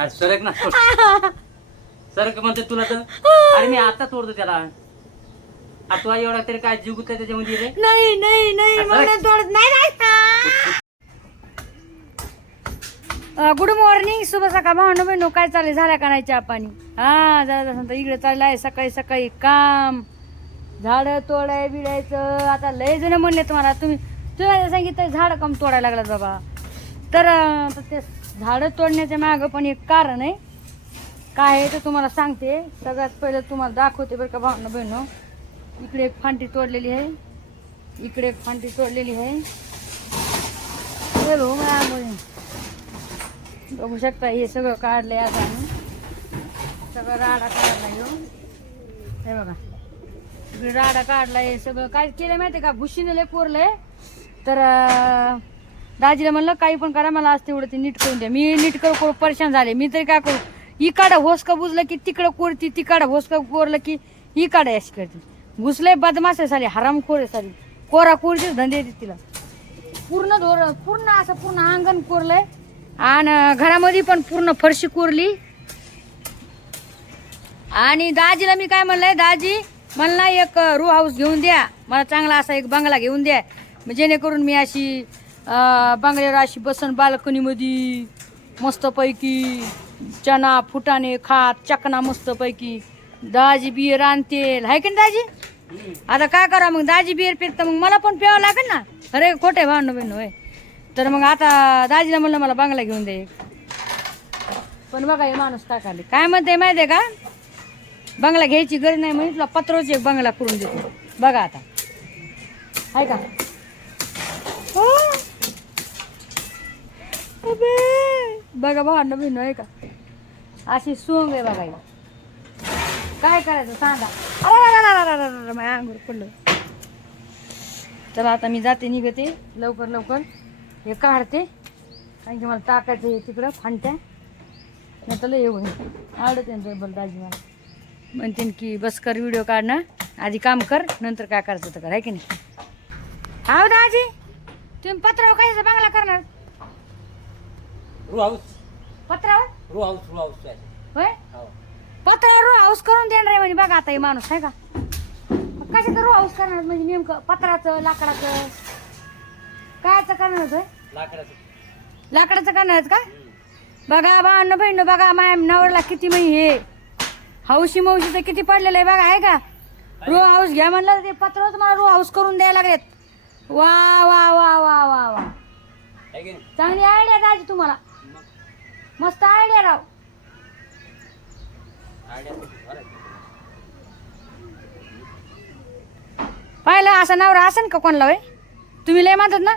अरे सरक ना. सरक म्हणते तुला तर. अरे मी आता तोडतो त्याला. तुला एवढा तरी काय जीव गुतला त्याच्यामध्ये रे? नाही नाही नाही असं मला आहे? नाही तोडत नाही नाही गुड मॉर्निंग शुभ सकाळ. भावना बहिणो काय चालले झाल्या का नाही चहा पाणी? हा जरा जसं इकडे चाललं आहे सकाळी सकाळी काम. झाडं तोडाय बिडायचं. आता लय जण म्हणले तुम्हाला. तुम्ही तुम्हाला सांगितलं झाडं कम तोडायला लागलात बाबा. तर अं, तर ते झाडं तोडण्याच्या मागं पण एक कारण आहे. काय आहे ते तुम्हाला सांगते. सगळ्यात पहिलं तुम्हाला दाखवते बरं का भावना बहिणो. इकडे एक फांटी तोडलेली आहे. इकडे एक फांटी तोडलेली आहे. हे बघू बघू शकता हे सगळं काढलंय आता आम्ही. सगळं राडा काढला येऊ हो. हे बघा. इकडे राडा काढलाय हे सगळं काय केलं माहिती का? भुशीने लय कोरलंय तर दाजीला म्हणलं काही पण करा मला आज तेवढं ते नीट करून द्या. मी नीट करू करू परेशान झाले. मी तरी काय करू? इकडं होसका बुजलं की तिकडं कोरती तिकडं होसका कोरलं की इकडं अशी करते. घुसले बदमाश आहे साली हरामखोर आहे साली. कोरा कोरचे धंदे येते तिला. पूर्ण धोर पूर्ण असं पूर्ण अंगण कोरलंय. आणि घरामध्ये पण पूर्ण फरशी कोरली. आणि दाजीला मी काय म्हणलंय दाजी मला एक रू हाऊस घेऊन द्या. मला चांगला असा एक बंगला घेऊन द्या. मग जेणेकरून मी अशी अं, बंगल्यावर अशी बसन बाल्कनीमध्ये मस्तपैकी चना फुटाणे खात चकना मस्तपैकी. दाजी बियर आणते हाय की दाजी? आता काय करा मग? दाजी बियर पित मग मला पण प्यावं लागेल ना? अरे खोटे भांडण बहिण होय. तर मग आता दाजीला म्हणलं मला बंगला घेऊन दे. पण बघा हे माणूस काय काय म्हणते माहिती आहे का? बंगला घ्यायची गरज नाही म्हणजे तुला पत्रोच एक बंगला करून देतो. बघा आता. आहे का हो. अबे. बघा भांडण बहिण आहे का? अशी सोंग आहे बघा काय करायचं सांगा? माझ्या अंगूर पडलं. चला आता मी जाते निघते. लवकर लवकर. हे काढते. कारण की मला टाकायचं हे तिकडं फांट्या. नाही तर येऊन आवडत बल दाजी मला. म्हणते की बस कर व्हिडिओ काढणं. आधी काम कर नंतर काय करायचं तर कर आहे की नाही? हा दाजी? तुम्ही पत्रावर कायचं बांगला करणार? रू हाऊस पत्रावर? रू हाऊस रू हाऊस आहे. होय? हो. पत्रावर रो हाऊस करून देणार आहे म्हणजे बघा आता हे माणूस आहे का? कशाचं रो हाऊस करणार? म्हणजे नेमकं पत्राचं लाकडाचं? कायचं करणार होतं? लाकडाचं. लाकडाचं करणार का? बघा भावनं बहिण बघा माया नवरला किती म्हणजे हे. हौशी मौशीचं किती पडलेलं आहे बघा आहे का? रो हाऊस घ्या म्हणलं तर ते पत्र तुम्हाला रो हाऊस करून द्यायला लागलेत. वा वा वा वा वा वा? चांगली आयडिया दाजी तुम्हाला. मस्त आयडिया राव. पाहिलं असा नवरा असेल का कोणाला वय तुम्ही लय म्हणतात ना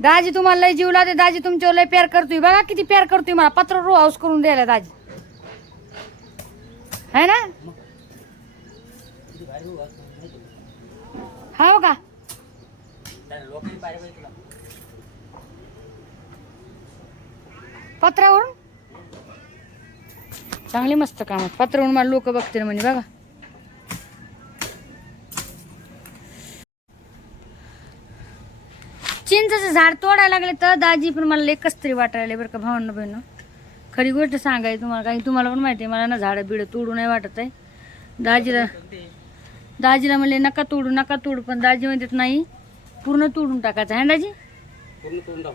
दाजी तुम्हाला लय जीव लावते दाजी तुमच्यावर लय प्यार करतोय. बघा किती प्यार करतोय मला पत्र रो हाऊस करून द्यायला दाजी. है ना? तुला. हो का? पत्रावरून? चांगली मस्त काम पत्रावरून मला लोक बघतील म्हणजे बघा. चिंचचं झाड तोडायला लागले तर दाजी पण मला लेकच तरी वाटायला बरं का भावना बहिण खरी गोष्ट सांगायची तुम्हाला काही तुम्हाला पण माहिती आहे मला ना झाडं बिडं तोडू नाही वाटत आहे. दाजीला दाजीला म्हणले नका तोडू नका तोडू. पण दाजी म्हणतात नाही पूर्ण तोडून टाकायचं आहे दाजी? पूर्ण तोडून टाक.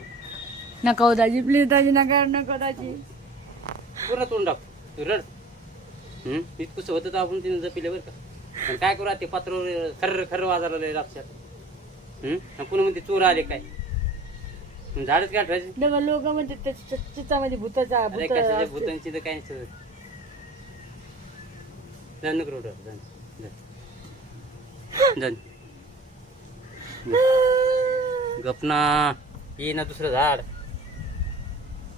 नका हो दाजी प्लीज दाजी नका नका दाजी. पूर्ण तोडून टाक. तू रड. हम्म? इतकंच होतं तर आपण तिने जपिले बरं का. पण काय करू आता ते पात्र खरं खरं वाजायला लय लक्षात. हम्म? आणि पुन्हा म्हणते चोर आले काय? मग झाडच काय ठरायचे डबल लोक म्हणते त्या चिचामध्ये भूताचा अरे भूत कशाच्या असते. भूतांची तर काय नसतं जाण नको रोड जाण जाण गपना. ये ना दुसरं झाड.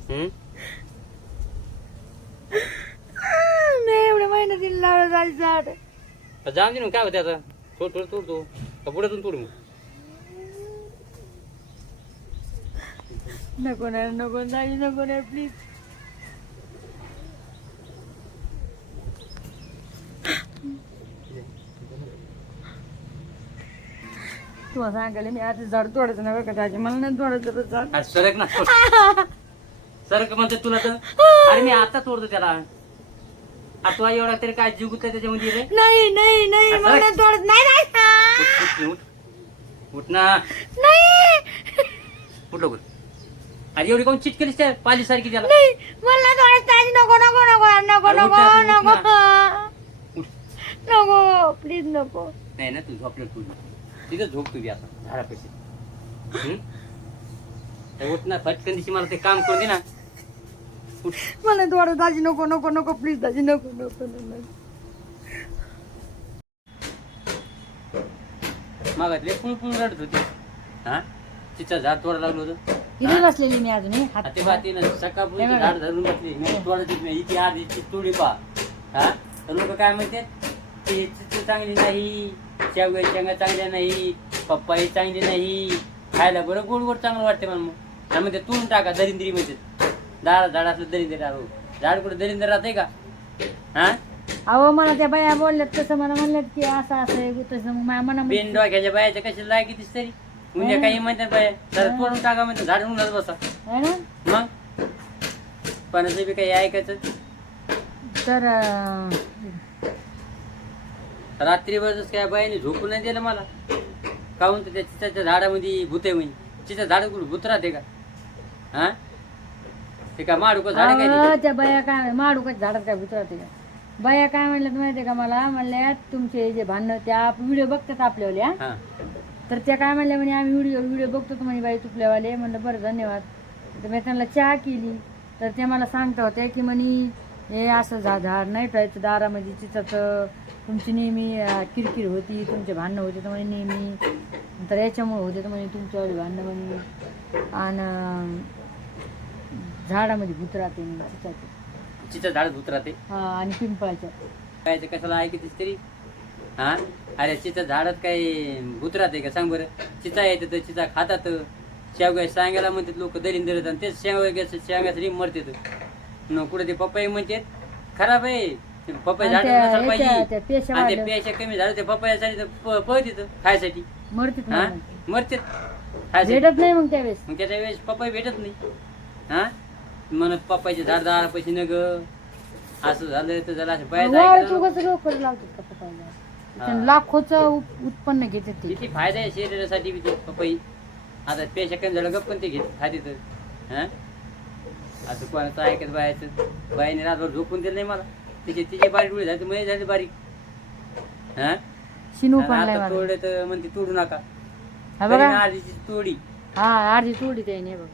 हम्म मी एवढ्या मेहनतीला लावलं दाजी झाड. जाऊन दे ना काय होते आता? थोडं थोडं तोडतो का पुढ्यातून तोड मग नको ना नको दाजी नको ना प्लीज तुम्हाला सांगायला मी आता झाड तोडायचं नाही बरं का दाजी? मला नाही तोडायचं झाड. अरे सरक ना सर म्हणते तुला तर. अरे मी आता तोडतो त्याला. तू एवढा तरी काय जीव गुतला त्याच्यामध्ये रे? नाही नाही नाही असं? मला नाही नाही उठ, उठ, उठ. उठ. ना. नाही. उठ लवकर. अरे एवढी कोण चिट केलीस त्या पाली सारखी त्याला? नाही मला तोडत नाही. नको नको नको नको अरे नको उठ ना, उठ नको. उठ. नको प्लीज नको. नाही ना तू झोपलं तू. तिथं झोप तुझी आता. झाडापाशी. हम्म? तर उठ ना फटकन दिशी मला ते काम करून दे ना. मला तोडत दाजी नको नको नको प्लीज दाजी नको नको मागातले पुळ पुळ रडत होते. हा? तिचं झाड तोडा लागलं होतं. इथे बसलेली मी अजून हे. हात आता बाती ना सकाळपूर्वी हे बघा. झाड धरून बसली. मी तोडायची नाही. इथे आधी ती तोडी पा हा? तर लोक काय म्हणते? ते चित्र चांगली नाही शेवगा शेंगा चांगल्या नाही पप्पाई चांगली नाही खायला बरं गोड गोड चांगलं वाटते मला मग त्यामध्ये तोडून टाका दरिंद्री म्हणजे झाड झाड असलं दरिंद्र राहू. झाड कुठे दरिंद्र राहते का? हा? अहो मला त्या बाया बोलल्यात तसं मला म्हणल्यात की असं असं आहे तसं मग माझ्या मनामध्ये बेन डोक्याच्या बायाच्या कशी लायकी दिस तरी उद्या काही म्हणतात बाया जरा तोडून टाका म्हणतात झाड उन्हात बसा. आहे ना? मग? पण बी काही ऐकायचं? तर अं, रात्रीभरच काय बाईने झोपून नाही दिलं मला? काहून तर त्या झाडामध्ये भूत आहे म्हणे. चिता झाड कुठं भूत राहते का? हा? ते काय अहो, त्या बाया काय झाडात काय बाया काय म्हणल्यात माहितीये का मला? म्हणल्यात तुमचे जे भांडणं त्या व्हिडिओ बघतात आपल्यावाल्या हा? तर त्या काय म्हणल्या म्हणे आम्ही व्हिडिओ व्हिडिओ बघतो म्हणे बाई तुपल्यावाले. म्हणलं बरं धन्यवाद. तर मी त्यांना चहा केली. तर ते मला सांगता होत्या की म्हणे हे असं झा झाड नाही ठेवायचं दारामध्ये तिथं तुमची नेहमी अं, किरकिर होती तुमचे भांडणं होते तर म्हणे नेहमी. तर याच्यामुळे होते तर म्हणे तुमच्यावाली भांडणं म्हणे. आणि झाडामध्ये भूत राहते चिताचे. चिता झाड भूत राहते? हा आणि पिंपळाच्या. काय ते कशाला ऐकतेस तरी? हा? अरे चिता झाडात काही भूत राहते का? सांग बरं. चिता येतं तर चिता खातात. शेवग्या शेंगाला म्हणतात लोक दलिंद आणि तेच शेवग्या रिम मरतात. न कुठे ते पप्पाई म्हणतात? खराब आहे. ते पप्पाई झाड आणि त्या नसायला ह्याच्या- पाहिजे. त्या पेशा आणि ते वाढल्या. पेशा कमी झालं ते पप्पायासाठी तर प- पळत येतं खायसाठी. मरतीत हा. मरतात खायसाठी. भेटत नाही मग त्यावेळेस. मग त्याच्या वेळेस पप्पाई भेटत नाही. हा? म्हणत पप्पाचे झाड दार पैसे न ग असं झालं तर झालं असं बाहेर वाळूचं कसं डोकं लावतात का पप्पाला त्यांना लाखोचं उप- उत्पन्न घेतात ते. किती फायदा आहे शरीरासाठी बी ते पपई आता पेशा कमी झालं गप्प पण ते घेत खाते तर. हा? असं कोणाचं ऐकत बायाचं बाईने रात्रभर झोपून दिलं नाही मला. तिचे तिचे बारीक डोळे झाले मध्ये झाले बारीक. हा? शिनू आणि पाणलाय आता मला तोडले तर म्हणते तोडू नका. हा तरी तोडी. हा अर्धी तोडी त्याने बघ.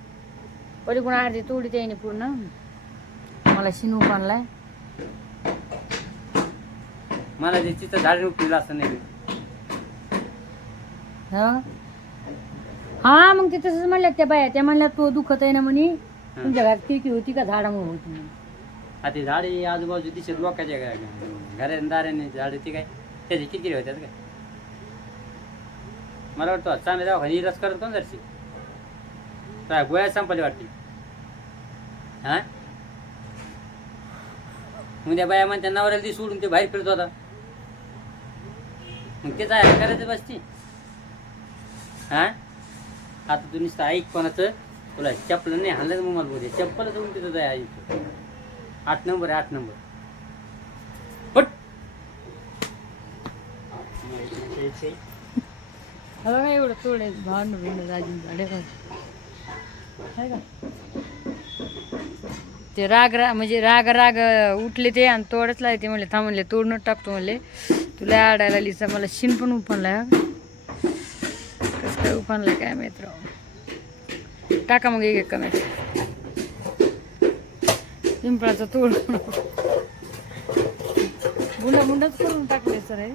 पलीकडून अर्धी तोडी त्याने पूर्ण. मला शिनू पाणलाय मला ते तिथं झाड उपलेलं असं नाही. हा. हा मग ते तसंच म्हणल्यात त्या बाया. त्या म्हणल्यात तो दुखत आहे ना म्हणे. तुमच्या घरात किरकी होती का झाडामुळे होती म्हणे. आता ते झाडे आजूबाजू दिसत लोकांच्या घरा दाराने झाड ते काय? त्याचे किती होत्यात काय? मला वाटतं चांगलं दवाखाने रस करत कोण जरशी काय गोळ्या संपली वाटते. हा? उद्या बाया म्हणत्या नवऱ्याला ती सोडून ते बाहेर फिरत होता. मग तेच आहे करायचं बसती. हा? आता तू नुसतं ऐक कोणाचं. तुला चप्पल नाही हाणलं मग मला बोलते. चप्पल जाऊन तिथं जाय इथं. आठ नंबर आहे आठ नंबर. पट! हा बघा एवढं तोडे भांड भिंड राजून झाडे आहे का ते राग रा म्हणजे राग राग उठले ते आणि तोडच लागले ते म्हणले थांब म्हणले तोडून टाकतो म्हणले. तुला आडायला लिसा मला शिन पण उफानला कसं काय उफानला काय माहीत राव. टाका मग एक एक कमी पिंपळाचं तोड. बुंडा बुंडाच करून टाकले सर हे.